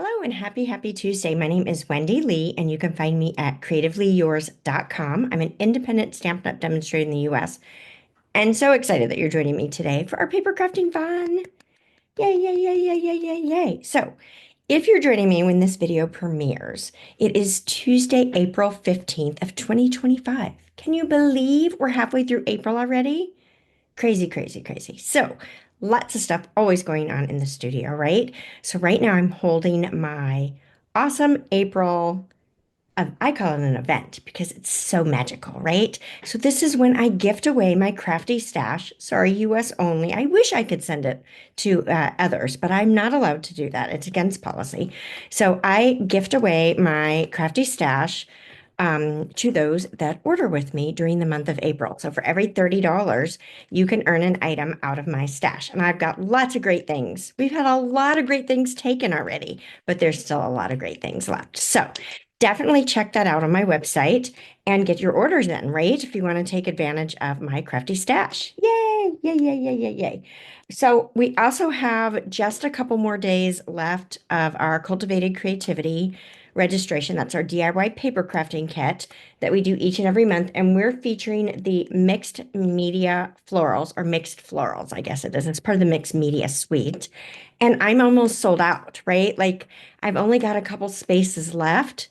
Hello and happy Tuesday. My name is Wendy Lee, and you can find me at creativeleeyours.com. I'm an independent Stampin' Up! Demonstrator in the US, and so excited that you're joining me today for our paper crafting fun. Yay, yay, yay, yay, yay, yay, yay. So, if you're joining me when this video premieres, it is Tuesday, April 15th of 2025. Can you believe we're halfway through April already? Crazy, crazy, crazy. So, lots of stuff always going on in the studio, right? So, right now I'm holding my awesome April, I call it an event because it's so magical, right? So, this is when I gift away my crafty stash. Sorry, US only. I wish I could send it to others, but I'm not allowed to do that. It's against policy. So, I gift away my crafty stash to those that order with me during the month of April. So for every $30, you can earn an item out of my stash. And I've got lots of great things. We've had a lot of great things taken already, but there's still a lot of great things left. So definitely check that out on my website and get your orders in, right? If you want to take advantage of my crafty stash. Yay, yay, yay, yay, yay, yay. So we also have just a couple more days left of our Cultivated Creativity registration. That's our DIY paper crafting kit that we do each and every month. And we're featuring the mixed media florals, or mixed florals, I guess it is. It's part of the mixed media suite. And I'm almost sold out, right? Like I've only got a couple spaces left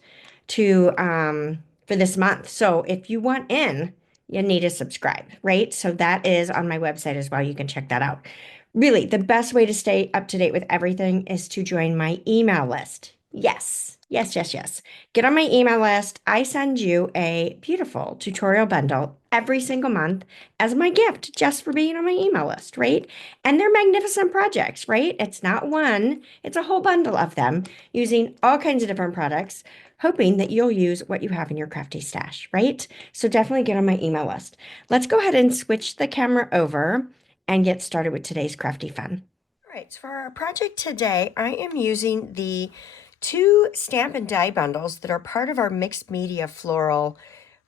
to for this month. So if you want in, you need to subscribe, right? So that is on my website as well. You can check that out. Really, the best way to stay up to date with everything is to join my email list. Yes, yes, yes, yes. Get on my email list. I send you a beautiful tutorial bundle every single month as my gift just for being on my email list, right? And they're magnificent projects, right? It's not one, it's a whole bundle of them using all kinds of different products, hoping that you'll use what you have in your crafty stash, right? So definitely get on my email list. Let's go ahead and switch the camera over and get started with today's crafty fun. All right, so for our project today, I am using the two Stampin' die bundles that are part of our mixed media floral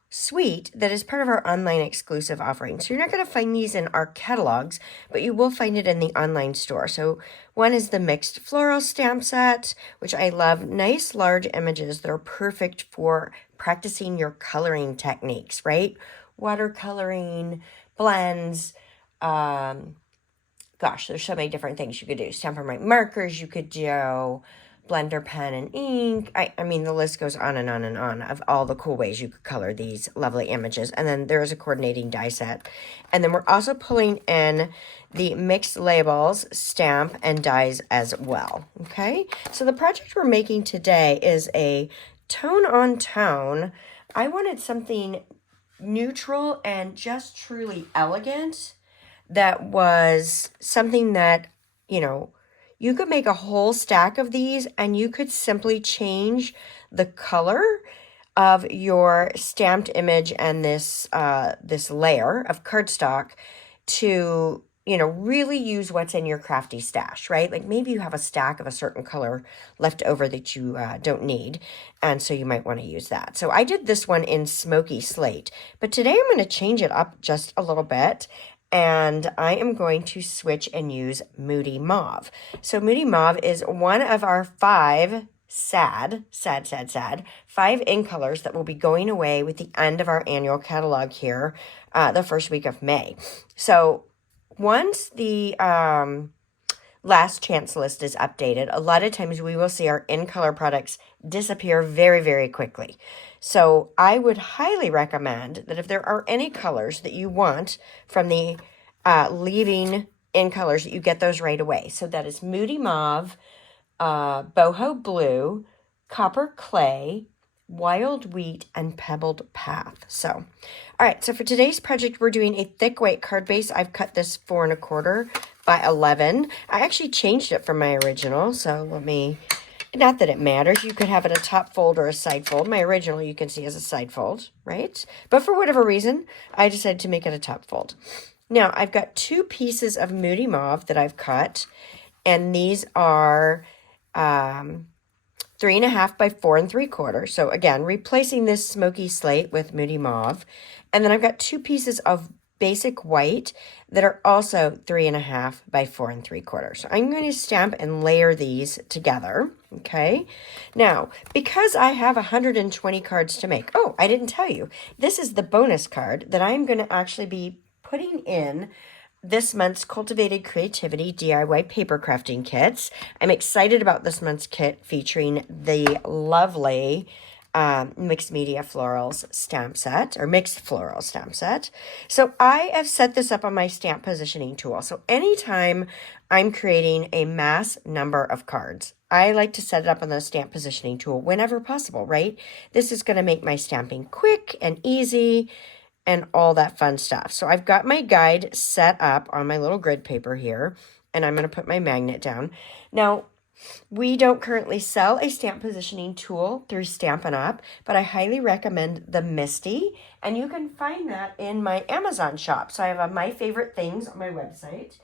suite that is part of our online exclusive offering. So you're not going to find these in our catalogs, but you will find it in the online store. So one is the mixed floral stamp set, which I love. Nice large images that are perfect for practicing your coloring techniques, right? Watercoloring, blends, gosh, there's so many different things you could do. Stampin' Right markers, you could do blender pen and ink. I mean, the list goes on and on and on of all the cool ways you could color these lovely images. And then there is a coordinating die set. And then we're also pulling in the mixed labels, stamp, and dies as well. Okay, so the project we're making today is a tone on tone. I wanted something neutral and just truly elegant that was something that, you could make a whole stack of these and you could simply change the color of your stamped image and this layer of cardstock to, really use what's in your crafty stash, right? Like maybe you have a stack of a certain color left over that you don't need, and so you might want to use that. So I did this one in Smoky Slate, but today I'm going to change it up just a little bit. And I am going to switch and use Moody Mauve. So Moody Mauve is one of our five sad 5 ink colors that will be going away with the end of our annual catalog here the first week of May. So once the last chance list is updated, a lot of times we will see our in color products disappear very, very quickly. So I would highly recommend that if there are any colors that you want from the leaving in colors, that you get those right away. So that is Moody Mauve, Boho Blue, Copper Clay, Wild Wheat, and Pebbled Path. So, all right, so for today's project, we're doing a thick weight card base. I've cut this 4 1/4 by 11. I actually changed it from my original, so let me... Not that it matters. You could have it a top fold or a side fold. My original you can see as a side fold, right? But for whatever reason, I decided to make it a top fold. Now, I've got 2 pieces of Moody Mauve that I've cut, and these are 3 1/2 by 4 3/4. So again, replacing this Smoky Slate with Moody Mauve. And then I've got 2 pieces of basic white that are also 3.5 by 4 3/4. So I'm going to stamp and layer these together. Okay. Now, because I have 120 cards to make. Oh, I didn't tell you. This is the bonus card that I'm going to actually be putting in this month's Cultivated Creativity DIY paper crafting kits. I'm excited about this month's kit featuring the lovely mixed media florals stamp set, or mixed floral stamp set. So I have set this up on my stamp positioning tool. So anytime I'm creating a mass number of cards, I like to set it up on the stamp positioning tool whenever possible, right? This is going to make my stamping quick and easy and all that fun stuff. So I've got my guide set up on my little grid paper here, and I'm going to put my magnet down. Now, we don't currently sell a stamp positioning tool through Stampin' Up, but I highly recommend the Misty, and you can find that in my Amazon shop. So I have my favorite things on my website.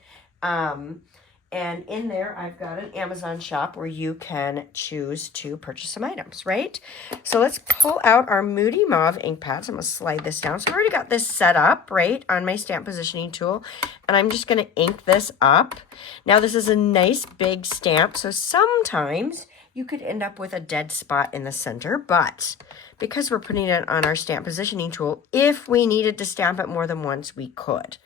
And in there, I've got an Amazon shop where you can choose to purchase some items, right? So let's pull out our Moody Mauve ink pads. I'm going to slide this down. So I've already got this set up, right, on my stamp positioning tool. And I'm just going to ink this up. Now, this is a nice big stamp. So sometimes you could end up with a dead spot in the center. But because we're putting it on our stamp positioning tool, if we needed to stamp it more than once, we could.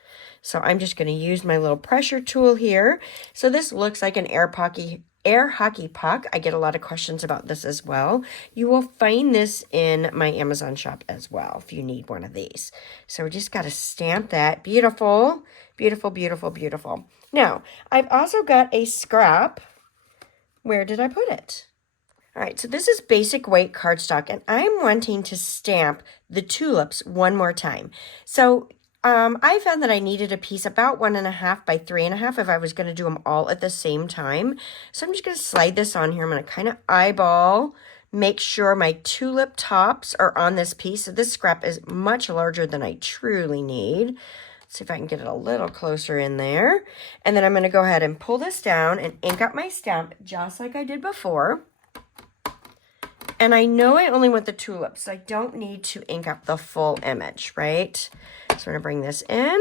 So I'm just going to use my little pressure tool here. So this looks like an air hockey puck. I get a lot of questions about this as well. You will find this in my Amazon shop as well if you need one of these. So we just got to stamp that. Beautiful, beautiful, beautiful, beautiful. Now, I've also got a scrap. Where did I put it? All right, so this is basic white cardstock, and I'm wanting to stamp the tulips one more time. So I found that I needed a piece about 1.5 by 3.5 if I was going to do them all at the same time. So I'm just going to slide this on here. I'm going to kind of eyeball, make sure my tulip tops are on this piece. So this scrap is much larger than I truly need. Let's see if I can get it a little closer in there. And then I'm going to go ahead and pull this down and ink up my stamp just like I did before. And I know I only want the tulips, so I don't need to ink up the full image, right? So I'm going to bring this in,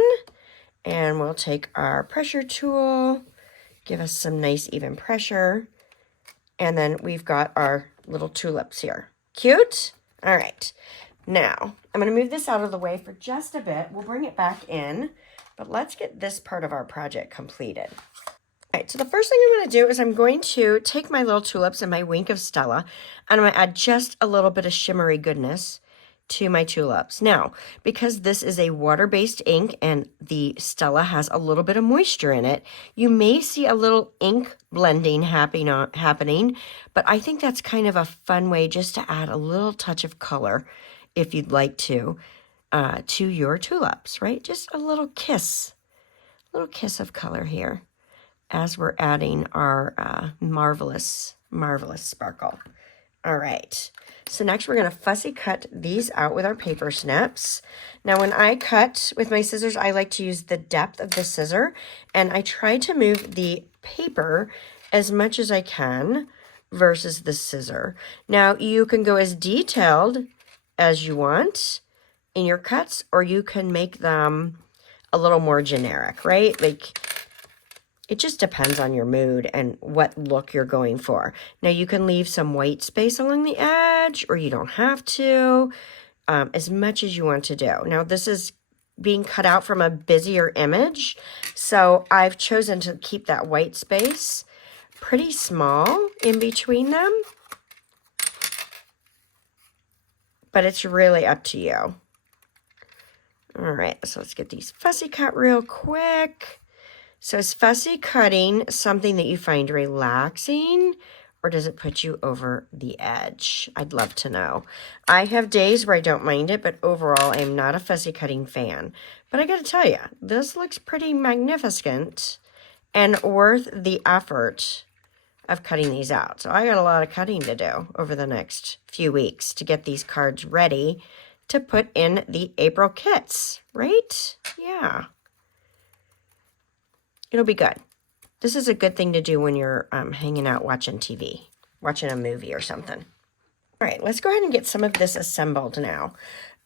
and we'll take our pressure tool, give us some nice even pressure, and then we've got our little tulips here. Cute? All right. Now, I'm going to move this out of the way for just a bit. We'll bring it back in, but let's get this part of our project completed. All right, so the first thing I'm going to do is I'm going to take my little tulips and my Wink of Stella, and I'm going to add just a little bit of shimmery goodness to my tulips. Now, because this is a water-based ink and the Stella has a little bit of moisture in it, you may see a little ink blending happening, but I think that's kind of a fun way just to add a little touch of color, if you'd like to your tulips, right? Just a little kiss of color here, as we're adding our marvelous, marvelous sparkle. All right, so next we're going to fussy cut these out with our paper snips. Now when I cut with my scissors, I like to use the depth of the scissor, and I try to move the paper as much as I can versus the scissor. Now you can go as detailed as you want in your cuts, or you can make them a little more generic, right? Like, it just depends on your mood and what look you're going for. Now, you can leave some white space along the edge, or you don't have to, as much as you want to do. Now, this is being cut out from a busier image, so I've chosen to keep that white space pretty small in between them, but it's really up to you. All right, so let's get these fussy cut real quick. So is fussy cutting something that you find relaxing, or does it put you over the edge? I'd love to know. I have days where I don't mind it, but overall, I'm not a fussy cutting fan. But I got to tell you, this looks pretty magnificent and worth the effort of cutting these out. So I got a lot of cutting to do over the next few weeks to get these cards ready to put in the April kits, right? Yeah. It'll be good. This is a good thing to do when you're hanging out watching TV, watching a movie or something. All right, let's go ahead and get some of this assembled now.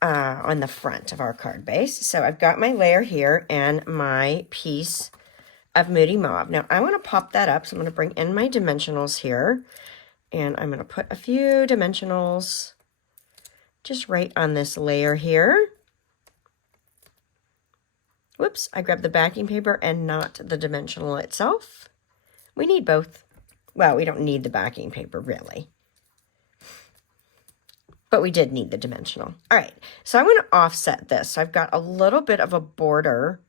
on the front of our card base. So I've got my layer here and my piece of Moody Mauve. Now I want to pop that up, so I'm going to bring in my dimensionals here, and I'm going to put a few dimensionals just right on this layer here. Whoops, I grabbed the backing paper and not the dimensional itself. We need both. Well, we don't need the backing paper really, but we did need the dimensional. All right, so I'm going to offset this. So I've got a little bit of a border.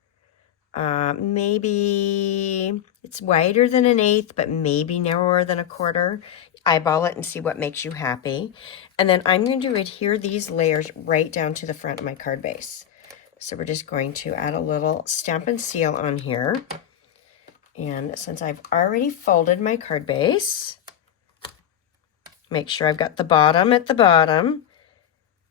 Maybe it's wider than 1/8, but maybe narrower than 1/4. Eyeball it and see what makes you happy. And then I'm going to adhere these layers right down to the front of my card base. So we're just going to add a little Stampin' Seal on here. And since I've already folded my card base, make sure I've got the bottom at the bottom.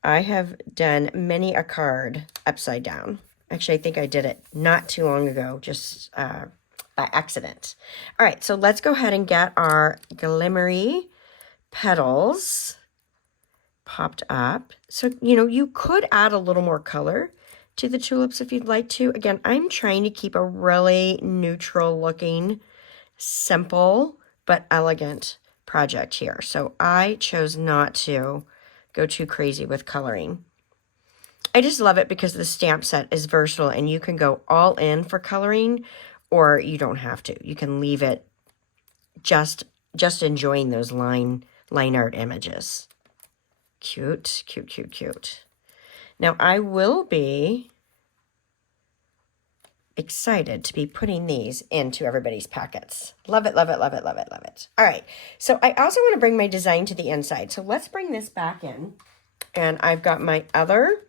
I have done many a card upside down. Actually, I think I did it not too long ago, just by accident. All right, so let's go ahead and get our glimmery petals popped up. So, you know, you could add a little more color to the tulips if you'd like to. Again, I'm trying to keep a really neutral looking, simple, but elegant project here. So I chose not to go too crazy with coloring. I just love it because the stamp set is versatile and you can go all in for coloring, or you don't have to. You can leave it just enjoying those line art images. Cute, cute, cute, cute. Now I will be excited to be putting these into everybody's packets. Love it, love it, love it, love it, love it. All right, so I also want to bring my design to the inside. So let's bring this back in. And I've got my other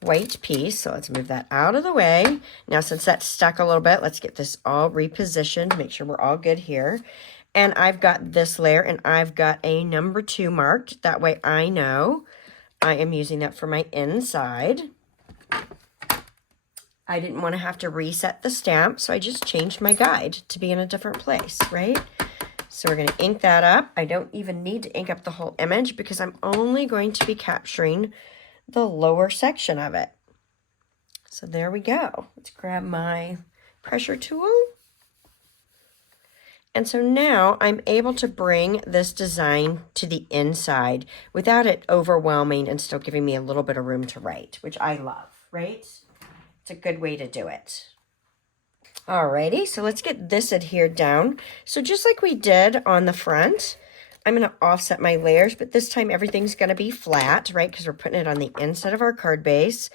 white piece, so let's move that out of the way. Now, since that's stuck a little bit, let's get this all repositioned, make sure we're all good here. And I've got this layer, and I've got a number 2 marked. That way I know I am using that for my inside. I didn't want to have to reset the stamp, so I just changed my guide to be in a different place, right? So we're going to ink that up. I don't even need to ink up the whole image because I'm only going to be capturing the lower section of it. So there we go. Let's grab my pressure tool. And so now I'm able to bring this design to the inside without it overwhelming and still giving me a little bit of room to write, which I love, right? It's a good way to do it. Alrighty, so let's get this adhered down. So just like we did on the front, I'm going to offset my layers, but this time everything's going to be flat, right? Because we're putting it on the inside of our card base.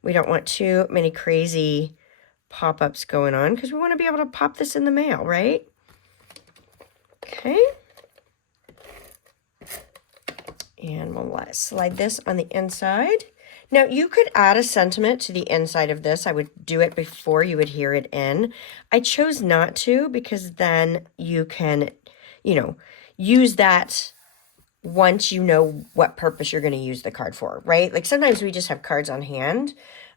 We don't want too many crazy pop-ups going on because we want to be able to pop this in the mail, right? Okay. And we'll slide this on the inside. Now, you could add a sentiment to the inside of this. I would do it before you adhere it in. I chose not to because then you can, you know, use that once you know what purpose you're going to use the card for, right? Like sometimes we just have cards on hand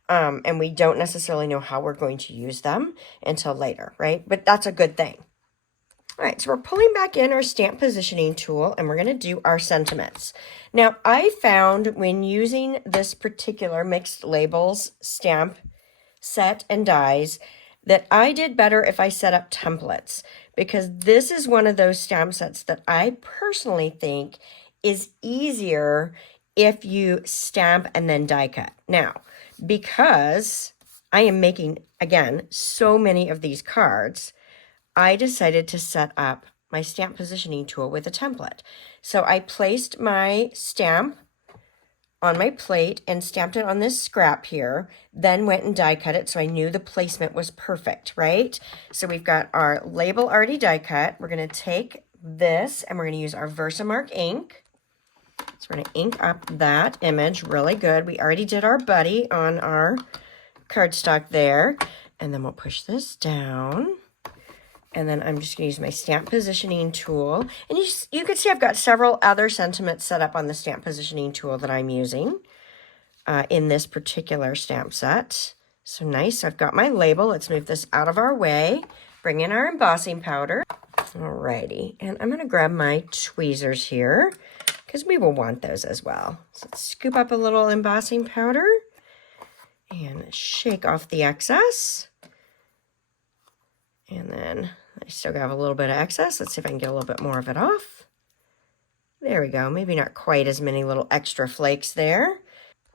and we don't necessarily know how we're going to use them until later, right? But that's a good thing. All right, so we're pulling back in our stamp positioning tool and we're going to do our sentiments. Now, I found when using this particular mixed labels stamp set and dies that I did better if I set up templates, because this is one of those stamp sets that I personally think is easier if you stamp and then die cut. Now, because I am making, again, so many of these cards, I decided to set up my stamp positioning tool with a template. So I placed my stamp on my plate and stamped it on this scrap here, then went and die cut it so I knew the placement was perfect, right? So we've got our label already die cut. We're going to take this and we're going to use our Versamark ink. So we're going to ink up that image really good. We already did our buddy on our cardstock there. And then we'll push this down. And then I'm just going to use my stamp positioning tool. And you can see I've got several other sentiments set up on the stamp positioning tool that I'm using in this particular stamp set. So nice. So I've got my label. Let's move this out of our way. Bring in our embossing powder. Alrighty. And I'm going to grab my tweezers here because we will want those as well. So let's scoop up a little embossing powder and shake off the excess. And then I still have a little bit of excess. Let's see if I can get a little bit more of it off. There we go. Maybe not quite as many little extra flakes there.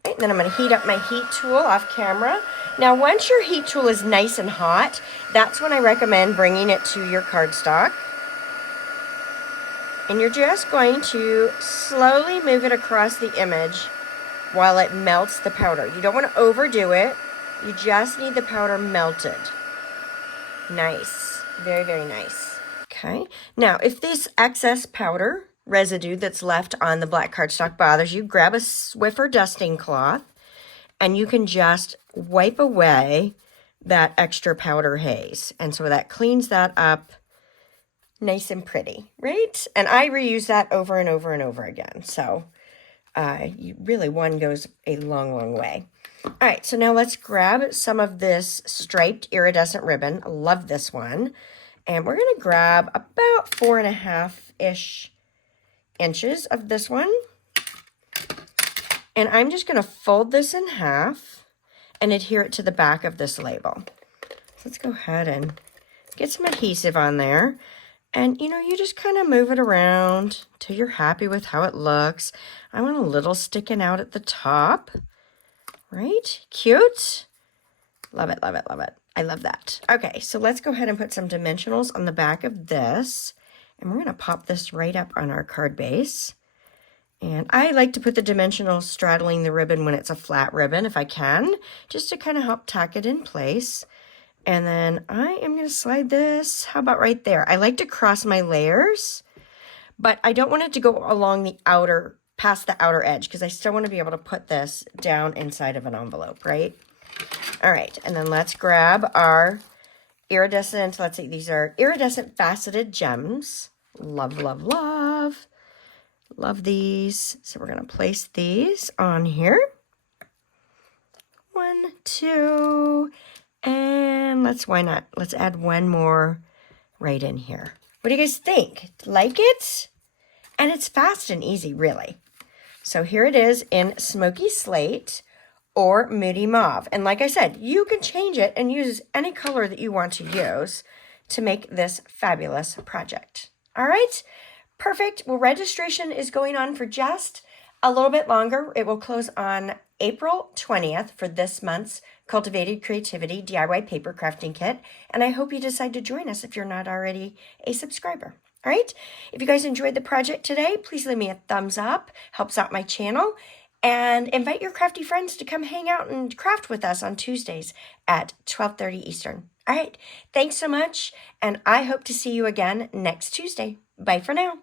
Right, and then I'm going to heat up my heat tool off camera. Now, once your heat tool is nice and hot, that's when I recommend bringing it to your cardstock. And you're just going to slowly move it across the image while it melts the powder. You don't want to overdo it. You just need the powder melted. Nice. Very, very nice. Okay. Now, if this excess powder residue that's left on the black cardstock bothers you, grab a Swiffer dusting cloth and you can just wipe away that extra powder haze. And so that cleans that up nice and pretty, right? And I reuse that over and over and over again. So really one goes a long, long way. All right, so now let's grab some of this striped iridescent ribbon. I love this one. And we're going to grab about 4.5-ish inches of this one. And I'm just going to fold this in half and adhere it to the back of this label. So let's go ahead and get some adhesive on there. And, you know, you just kind of move it around till you're happy with how it looks. I want a little sticking out at the top. Right? Cute. Love it, love it, love it. I love that. Okay, so let's go ahead and put some dimensionals on the back of this. And we're going to pop this right up on our card base. And I like to put the dimensionals straddling the ribbon when it's a flat ribbon, if I can, just to kind of help tack it in place. And then I am going to slide this, how about right there? I like to cross my layers, but I don't want it to go along the outer, past the outer edge, because I still want to be able to put this down inside of an envelope, right? All right, and then let's grab our iridescent, let's see, these are iridescent faceted gems. Love, love, love. Love these. So we're going to place these on here. 1, 2, and why not? Let's add one more right in here. What do you guys think? Like it? And it's fast and easy, really. So here it is in Smoky Slate or Moody Mauve. And like I said, you can change it and use any color that you want to use to make this fabulous project. All right, perfect. Well, registration is going on for just a little bit longer. It will close on April 20th for this month's Cultivated Creativity DIY Paper Crafting Kit. And I hope you decide to join us if you're not already a subscriber. All right, if you guys enjoyed the project today, please leave me a thumbs up. Helps out my channel. And invite your crafty friends to come hang out and craft with us on Tuesdays at 12:30 Eastern. All right, thanks so much, and I hope to see you again next Tuesday. Bye for now.